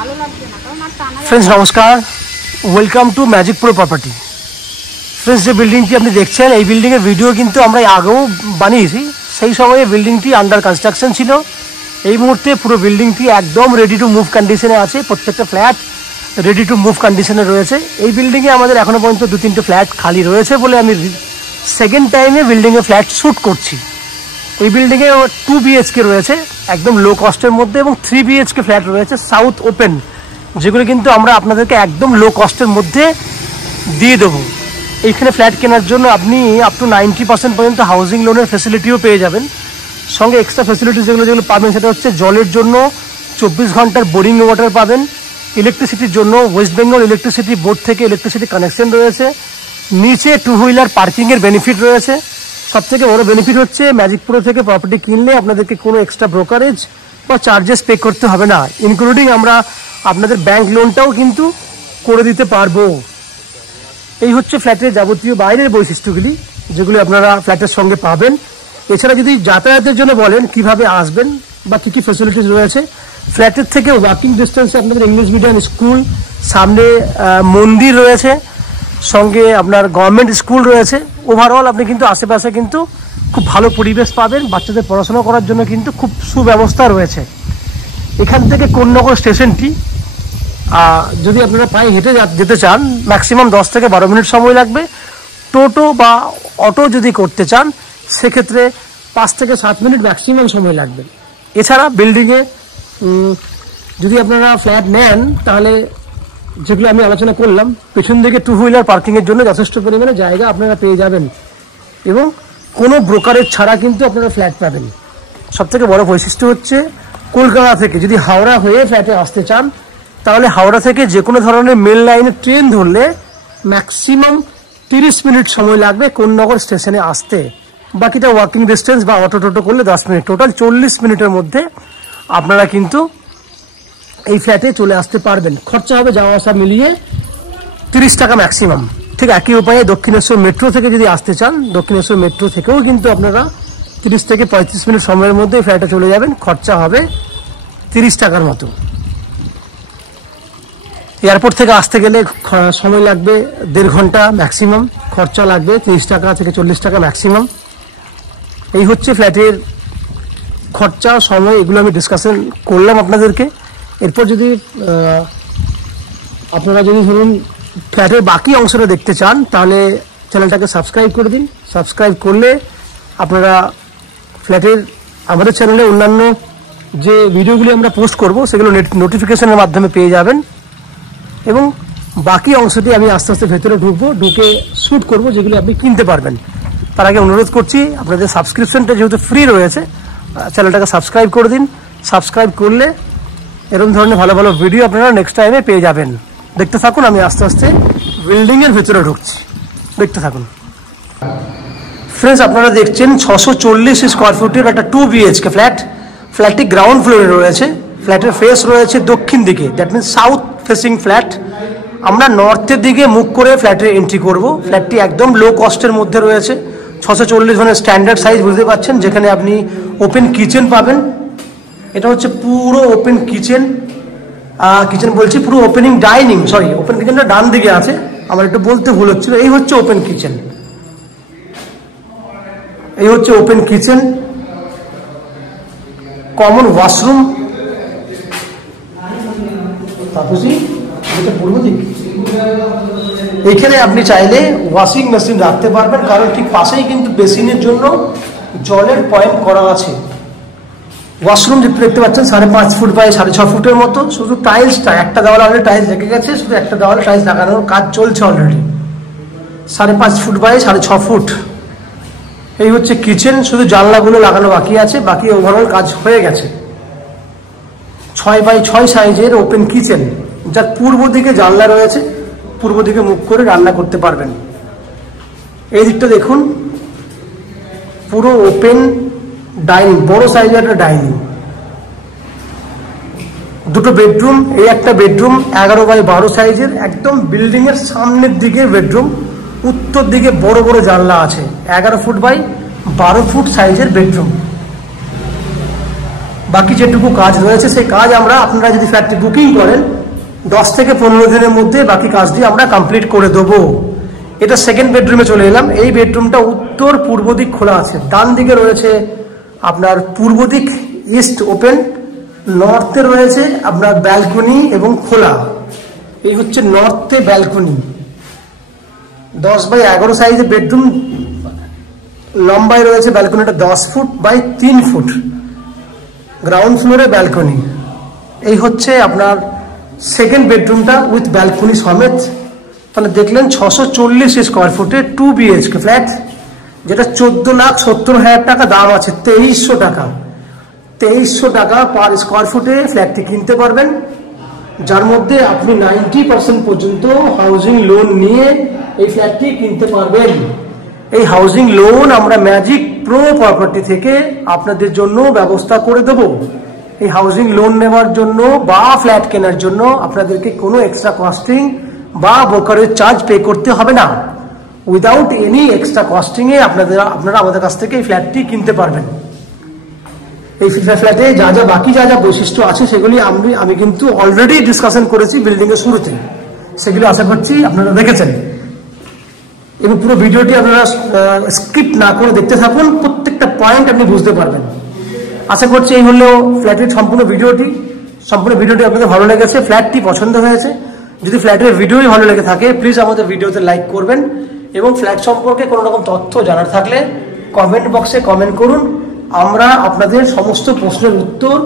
Friends नमस्कार, welcome to magic pro property. Friends जो बिल्डिंगटी আপনি দেখছেন এই বিল্ডিং এর ভিডিও কিন্তু আমরা আগেও বানিয়েছি। সেই সময়ে বিল্ডিংটি আন্ডার কনস্ট্রাকশন ছিল। এই মুহূর্তে পুরো বিল্ডিংটি একদম রেডি টু মুভ কন্ডিশনে আছে। প্রত্যেকটা ফ্ল্যাট রেডি টু মুভ কন্ডিশনে রয়েছে। এই বিল্ডিং এ আমাদের এখনো পর্যন্ত 2-3টে ফ্ল্যাট খালি রয়েছে বলে আমি সেকেন্ড টাইমে বিল্ডিং এ ফ্ল্যাট শুট করছি। এই বিল্ডিং এ 2 BHK রয়েছে একদম লো কস্টের মধ্যে এবং 3 BHK ফ্ল্যাট রয়েছে সাউথ ওপেন, যেগুলো কিন্তু আমরা আপনাদেরকে একদম লো কস্টের মধ্যে দিয়ে দেবো। এইখানে ফ্ল্যাট কেনার জন্য আপনি আপ টু 90% পর্যন্ত হাউজিং লোনের ফেসিলিটিও পেয়ে যাবেন। সঙ্গে এক্সট্রা ফেসিলিটি যেগুলো পাবেন সেটা হচ্ছে জলের জন্য 24 ঘন্টার বোরিং ওয়াটার পাবেন। ইলেকট্রিসিটির জন্য ওয়েস্ট বেঙ্গল ইলেকট্রিসিটি বোর্ড থেকে ইলেকট্রিসিটি কানেকশন রয়েছে। নিচে 2 হুইলার পার্কিংয়ের বেনিফিট রয়েছে। সবথেকে বড় বেনিফিট হচ্ছে ম্যাজিক প্রো থেকে প্রপার্টি কিনলে আপনাদেরকে কোনো এক্সট্রা ব্রোকারেজ বা চার্জেস পে করতে হবে না, ইনক্লুডিং আমরা আপনাদের ব্যাংক লোনটাও কিন্তু করে দিতে পারবো। এই হচ্ছে ফ্ল্যাটের যাবতীয় বাইরের বৈশিষ্ট্যগুলি যেগুলি আপনারা ফ্ল্যাটের সঙ্গে পাবেন। এছাড়া যদি যাতায়াতের জন্য বলেন কিভাবে আসবেন বা কী কী ফ্যাসিলিটিস রয়েছে, ফ্ল্যাটের থেকে ওয়াকিং ডিস্টেন্সে আপনাদের ইংলিশ মিডিয়াম স্কুল, সামনে মন্দির রয়েছে, সঙ্গে আপনার গভর্নমেন্ট স্কুল রয়েছে। ওভারঅল আপনি কিন্তু আশেপাশে কিন্তু খুব ভালো পরিবেশ পাবেন। বাচ্চাদের পড়াশোনা করার জন্য কিন্তু খুব সুব্যবস্থা রয়েছে। এখান থেকে কোন্নগর স্টেশনটি যদি আপনারা পায়ে হেঁটে যেতে চান ম্যাক্সিমাম 10 থেকে 12 মিনিট সময় লাগবে। টোটো বা অটো যদি করতে চান সেক্ষেত্রে 5 থেকে 7 মিনিট ম্যাক্সিমাম সময় লাগবে। এছাড়া বিল্ডিংয়ে যদি আপনারা ফ্ল্যাট নেন তাহলে যেগুলো আমি আলোচনা করলাম, পেছন দিকে 2 হুইলার পার্কিংয়ের জন্য যথেষ্ট পরিমাণে জায়গা আপনারা পেয়ে যাবেন এবং কোনো ব্রোকারেজ ছাড়া কিন্তু আপনারা ফ্ল্যাট পাবেন। সবথেকে বড় বৈশিষ্ট্য হচ্ছে কলকাতা থেকে যদি হাওড়া হয়ে ফ্ল্যাটে আসতে চান তাহলে হাওড়া থেকে যে কোনো ধরনের মেল লাইনে ট্রেন ধরলে ম্যাক্সিমাম 30 মিনিট সময় লাগবে কোন্নগর স্টেশনে আসতে। বাকিটা ওয়াকিং ডিস্টেন্স বা অটো টোটো করলে 10 মিনিট, টোটাল 40 মিনিটের মধ্যে আপনারা কিন্তু এই ফ্ল্যাটে চলে আসতে পারবেন। খরচা হবে যাওয়া আসা মিলিয়ে 30 টাকা ম্যাক্সিমাম। ঠিক একই উপায়ে দক্ষিণেশ্বর মেট্রো থেকে যদি আসতে চান দক্ষিণেশ্বর মেট্রো থেকেও কিন্তু আপনারা 30 থেকে 35 মিনিট সময়ের মধ্যে এই ফ্ল্যাটে চলে যাবেন। খরচা হবে 30 টাকার মতো। এয়ারপোর্ট থেকে আসতে গেলে সময় লাগবে 1.5 ঘন্টা ম্যাক্সিমাম, খরচা লাগবে 30 টাকা থেকে 40 টাকা ম্যাক্সিমাম। এই হচ্ছে ফ্ল্যাটের খরচা, সময়, এগুলো আমি ডিসকাশন করলাম আপনাদেরকে। এরপর যদি আপনারা যদি ধরুন ফ্ল্যাটের বাকি অংশটা দেখতে চান তাহলে চ্যানেলটাকে সাবস্ক্রাইব করে দিন। সাবস্ক্রাইব করলে আপনারা ফ্ল্যাটের আমাদের চ্যানেলে অন্যান্য যে ভিডিওগুলি আমরা পোস্ট করব সেগুলো নোটিফিকেশনের মাধ্যমে পেয়ে যাবেন এবং বাকি অংশটি আমি আস্তে আস্তে ভেতরে ঢুকে শ্যুট করব যেগুলি আপনি কিনতে পারবেন। তার আগে অনুরোধ করছি আপনাদের সাবস্ক্রিপশনটা যেহেতু ফ্রি রয়েছে চ্যানেলটাকে সাবস্ক্রাইব করে দিন। সাবস্ক্রাইব করলে এরকম ধরনের ভালো ভালো ভিডিও আপনারা নেক্সট টাইমে পেয়ে যাবেন। দেখতে থাকুন, আমি আস্তে আস্তে বিল্ডিংয়ের ভেতরে ঢুকছি, দেখতে থাকুন। ফ্রেন্ডস আপনারা দেখছেন 640 স্কোয়ার ফুটের একটা 2 BHK ফ্ল্যাট। ফ্ল্যাটটি গ্রাউন্ড ফ্লোরে রয়েছে। ফ্ল্যাটের ফেস রয়েছে দক্ষিণ দিকে, that means south facing flat. আমরা নর্থের দিকে মুখ করে ফ্ল্যাটে এন্ট্রি করব। ফ্ল্যাটটি একদম লো কস্টের মধ্যে রয়েছে। 640 মানে স্ট্যান্ডার্ড সাইজ বুঝতে পারছেন, যেখানে আপনি ওপেন কিচেন পাবেন। এটা হচ্ছে পুরো ওপেন কিচেন, বলছি পুরো ওপেনিং ডাইনিং, সরি ওপেন কিচেনটা ডান দিকে আছে, আমার একটু বলতে ভুল হচ্ছিল। এই হচ্ছে ওপেন কিচেন, এই হচ্ছে ওপেন কিচেন, কমন ওয়াশরুম, এইখানে আপনি চাইলে ওয়াশিং মেশিন রাখতে পারবেন, কারণ ঠিক পাশেই কিন্তু বেসিনের জন্য জলের পয়েন্ট করা আছে। ওয়াশরুম যেটা দেখতে পাচ্ছেন 5.5 ফুট বাই 6.5 ফুটের মতো। শুধু টাইলসটা একটা দেওয়ালে অলরেডি টাইলস রেখে গেছে, শুধু একটা দেওয়ালে টাইলস লাগানোর কাজ চলছে অলরেডি। 5.5 foot by 6.5 foot. এই হচ্ছে কিচেন, শুধু জানলাগুলো লাগানো বাকি আছে, বাকি ওভারঅল কাজ হয়ে গেছে। 6x6 সাইজের ওপেন কিচেন, যার পূর্ব দিকে জানলা রয়েছে, পূর্ব দিকে মুখ করে রান্না করতে পারবেন। এই দিকটা দেখুন, পুরো ওপেন ডাইনিং, বড় সাইজের একটা ডাইনিং, 2টো বেডরুম। এই একটা বেডরুম 11x12 সাইজের, একদম বিল্ডিং এর সামনের দিকে বেডরুম। উত্তর দিকে বড় বড় জানলা আছে, 11 ফুট বাই 12 ফুট সাইজের বেডরুম। বাকি যেটুকু কাজ রয়েছে সেই কাজ আমরা, আপনারা যদি ফ্ল্যাটটি বুকিং করেন 10 থেকে 15 দিনের মধ্যে বাকি কাজটি আমরা কমপ্লিট করে দেবো। এটা সেকেন্ড বেডরুমে চলে এলাম। এই বেডরুমটা উত্তর পূর্ব দিক খোলা আছে। ডান দিকে রয়েছে আপনার পূর্ব দিক ইস্ট ওপেন, নর্থে রয়েছে আপনার ব্যালকনি এবং খোলা। এই হচ্ছে নর্থে ব্যালকনি, 10x11 সাইজের বেডরুম, লম্বায় রয়েছে ব্যালকনিটা 10 ফুট বাই 3 ফুট, গ্রাউন্ড ফ্লোরে ব্যালকনি। এই হচ্ছে আপনার সেকেন্ড বেডরুমটা উইথ ব্যালকনি সমেত। তাহলে দেখলেন 640 স্কোয়ার ফুটে 2 BHK ফ্ল্যাট, যেটা 14,70,000 টাকা দাম আছে। 2300 টাকা পার স্কোয়ার ফুটে ফ্ল্যাটটি কিনতে পারবেন, যার মধ্যে আপনি 90% পর্যন্ত হাউজিং লোন নিয়ে এই ফ্ল্যাটটি কিনতে পারবেন। এই হাউজিং লোন আমরা ম্যাজিক প্রো প্রপার্টি থেকে আপনাদের জন্য ব্যবস্থা করে দেব। এই হাউজিং লোন নেওয়ার জন্য বা ফ্ল্যাট কেনার জন্য আপনাদেরকে কোনো এক্সট্রা কস্টিং বা ব্রোকারেজ চার্জ পে করতে হবে না। উইদাউট এনি এক্সট্রা কস্টিংয়ে আপনারা আমাদের কাছ থেকে এই ফ্ল্যাটটি কিনতে পারবেন। এই ফ্ল্যাটে যা যা বৈশিষ্ট্য আছে সেগুলি আমি কিন্তু অলরেডি ডিসকাশন করেছি বিল্ডিংয়ের শুরুতে, সেগুলি আশা করছি আপনারা দেখেছেন। এবং পুরো ভিডিওটি আপনারা স্কিপ না করে দেখতে থাকুন, প্রত্যেকটা পয়েন্ট আপনি বুঝতে পারবেন। আশা করছি এই হলো ফ্ল্যাটের সম্পূর্ণ ভিডিওটি আপনাদের ভালো লেগেছে, ফ্ল্যাটটি পছন্দ হয়েছে। যদি ফ্ল্যাটের ভিডিওই ভালো লেগে থাকে প্লিজ আমাদের ভিডিওতে লাইক করবেন, এবং ফ্ল্যাট সম্পর্কে কোনো রকম তথ্য জানার থাকলে কমেন্ট বক্সে কমেন্ট করুন। আমরা আপনাদের সমস্ত প্রশ্নের উত্তর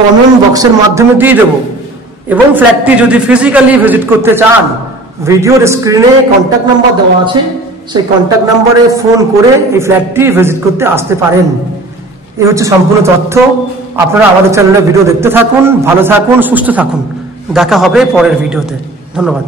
কমেন্ট বক্সের মাধ্যমে দিয়ে দেব। এবং ফ্ল্যাটটি যদি ফিজিক্যালি ভিজিট করতে চান, ভিডিওর স্ক্রিনে কন্ট্যাক্ট নাম্বার দেওয়া আছে, সেই কন্ট্যাক্ট নাম্বারে ফোন করে এই ফ্ল্যাটটি ভিজিট করতে আসতে পারেন। এই হচ্ছে সম্পূর্ণ তথ্য। আপনারা আমাদের চ্যানেলে ভিডিও দেখতে থাকুন, ভালো থাকুন, সুস্থ থাকুন। দেখা হবে পরের ভিডিওতে। ধন্যবাদ।